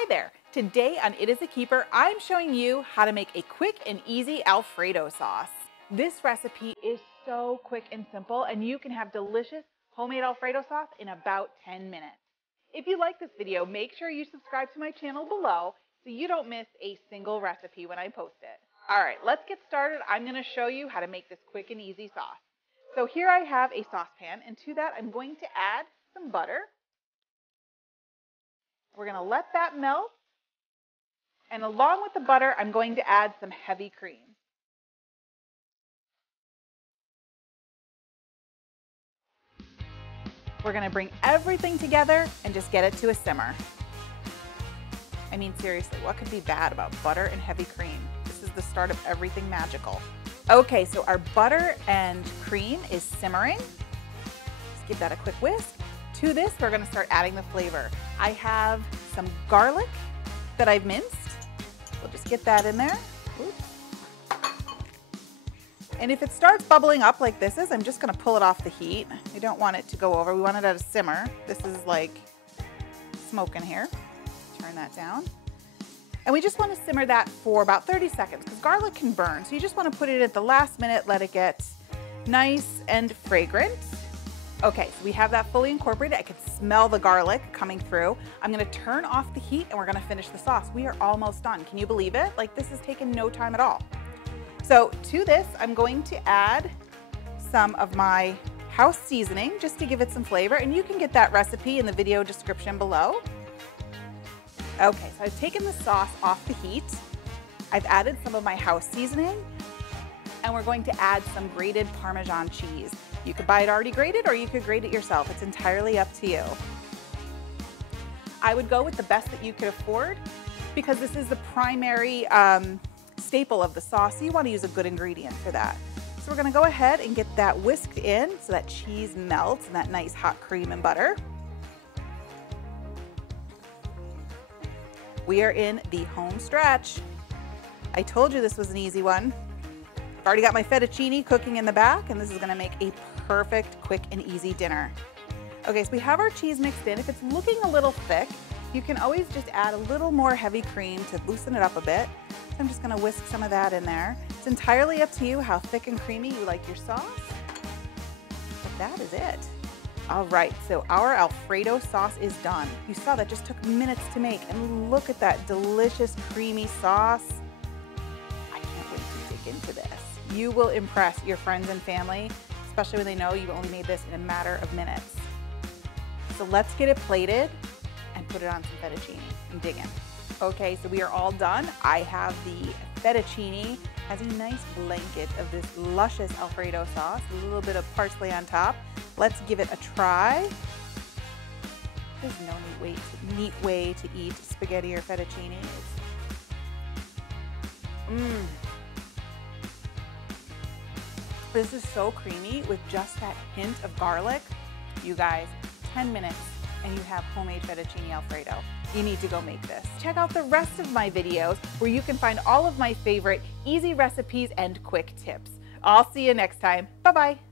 Hi there! Today on It Is a Keeper, I'm showing you how to make a quick and easy Alfredo sauce. This recipe is so quick and simple, and you can have delicious homemade Alfredo sauce in about 10 minutes. If you like this video, make sure you subscribe to my channel below so you don't miss a single recipe when I post it. All right, let's get started. I'm going to show you how to make this quick and easy sauce. So here I have a saucepan, and to that I'm going to add some butter. We're going to let that melt. And along with the butter, I'm going to add some heavy cream. We're going to bring everything together and just get it to a simmer. I mean, seriously, what could be bad about butter and heavy cream? This is the start of everything magical. Okay, so our butter and cream is simmering. Just give that a quick whisk. To this, we're going to start adding the flavor. I have some garlic that I've minced. We'll just get that in there. Oops. And if it starts bubbling up like this is, I'm just going to pull it off the heat. We don't want it to go over. We want it at a simmer. This is like smoking here. Turn that down. And we just want to simmer that for about 30 seconds because garlic can burn. So you just want to put it at the last minute, let it get nice and fragrant. Okay, so we have that fully incorporated. I can smell the garlic coming through. I'm gonna turn off the heat and we're gonna finish the sauce. We are almost done. Can you believe it? Like, this has taken no time at all. So to this, I'm going to add some of my house seasoning just to give it some flavor, and you can get that recipe in the video description below. Okay, so I've taken the sauce off the heat. I've added some of my house seasoning, and we're going to add some grated Parmesan cheese. You could buy it already grated or you could grate it yourself. It's entirely up to you. I would go with the best that you could afford because this is the primary staple of the sauce. So you want to use a good ingredient for that. So we're going to go ahead and get that whisked in so that cheese melts and that nice hot cream and butter. We are in the home stretch. I told you this was an easy one. I've already got my fettuccine cooking in the back, and this is going to make a perfect, quick, and easy dinner. Okay, so we have our cheese mixed in. If it's looking a little thick, you can always just add a little more heavy cream to loosen it up a bit. So I'm just going to whisk some of that in there. It's entirely up to you how thick and creamy you like your sauce. But that is it. All right, so our Alfredo sauce is done. You saw that just took minutes to make, and look at that delicious, creamy sauce. I can't wait to dig into this. You will impress your friends and family, especially when they know you've only made this in a matter of minutes. So let's get it plated and put it on some fettuccine and dig in. Okay, so we are all done. I have the fettuccine, has a nice blanket of this luscious Alfredo sauce, a little bit of parsley on top. Let's give it a try. There's no neat way to eat spaghetti or fettuccine. This is so creamy with just that hint of garlic. You guys, 10 minutes and you have homemade fettuccine Alfredo. You need to go make this. Check out the rest of my videos where you can find all of my favorite easy recipes and quick tips. I'll see you next time. Bye-bye.